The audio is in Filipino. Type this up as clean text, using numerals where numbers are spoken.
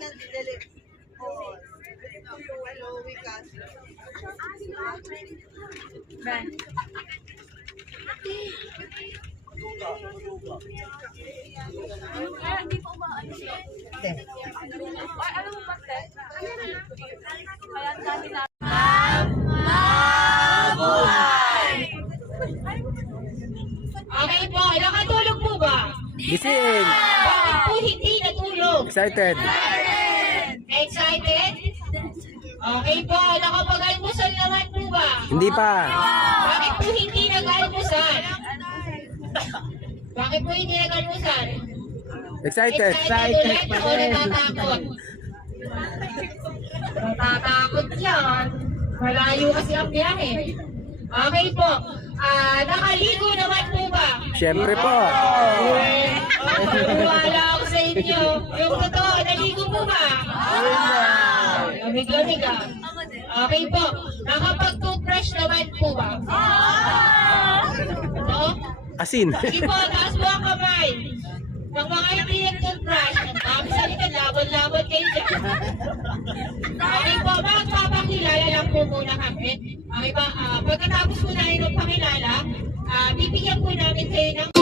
na didali. Oo. Hello, Wikas. Ben. Kaya hindi po umaano siya. Ay, alam mo ba, Ted? Kaya ang dami na. Okay po, nakatulog po ba? Gising. Bakit po hindi natulog? Excited. Excited? Okay po, nakapag-almusal naman po ba? Hindi pa. Bakit po hindi nag-almusal? Bakit po hindi nag-almusal? Excited. Ulit o natatakot? Natatakot yan. Malayo kasi ang biyahe. Okay po. Nakaligo naman po ba? Siyempre po. Wala ako sa inyo. Yung totoo, naligo po ba? Lamig-lamig ah. Okay po. Nakapag-toothbrush naman po ba? No? Asin. Sige po, taas po ang kamay. Ng mga hindi nag-toothbrush, ang dami sa likod, laban-laban kayo dyan. Okay po, magpapakilala lang po muna kami. Okay ba? Pagkatapos po namin magpakilala, bibigyan po namin kayo ng